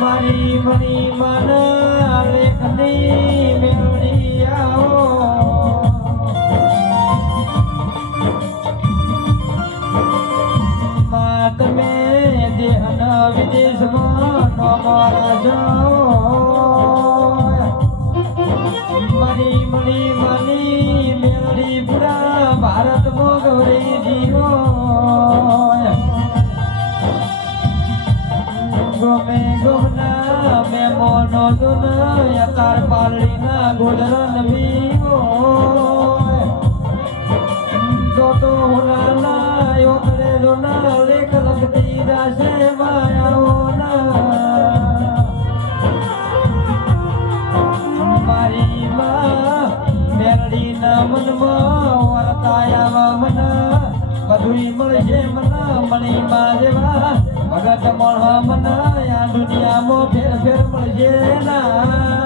મારી મની મન લેખની મેળવી આવો માં તમે દેહન વિદેશમાં નો મારા જાઓ મારી મની મની મેળવી પૂરા ભારતમાં ગૌરી જીવો ગમે ગમના મેમોનો દુન યતાર પાલડીના ગોદરન મીઓ તો હુનાના યોગરે દુના લેખ લખતી દાસે માયાઓના મારી માં મેરડીના મનમાં વર્તાયા મન બધુંય મળશે મન મણીમાં જેવા ભગત મળવા મન આ દુનિયામાં ફેર ફેર મળશે ના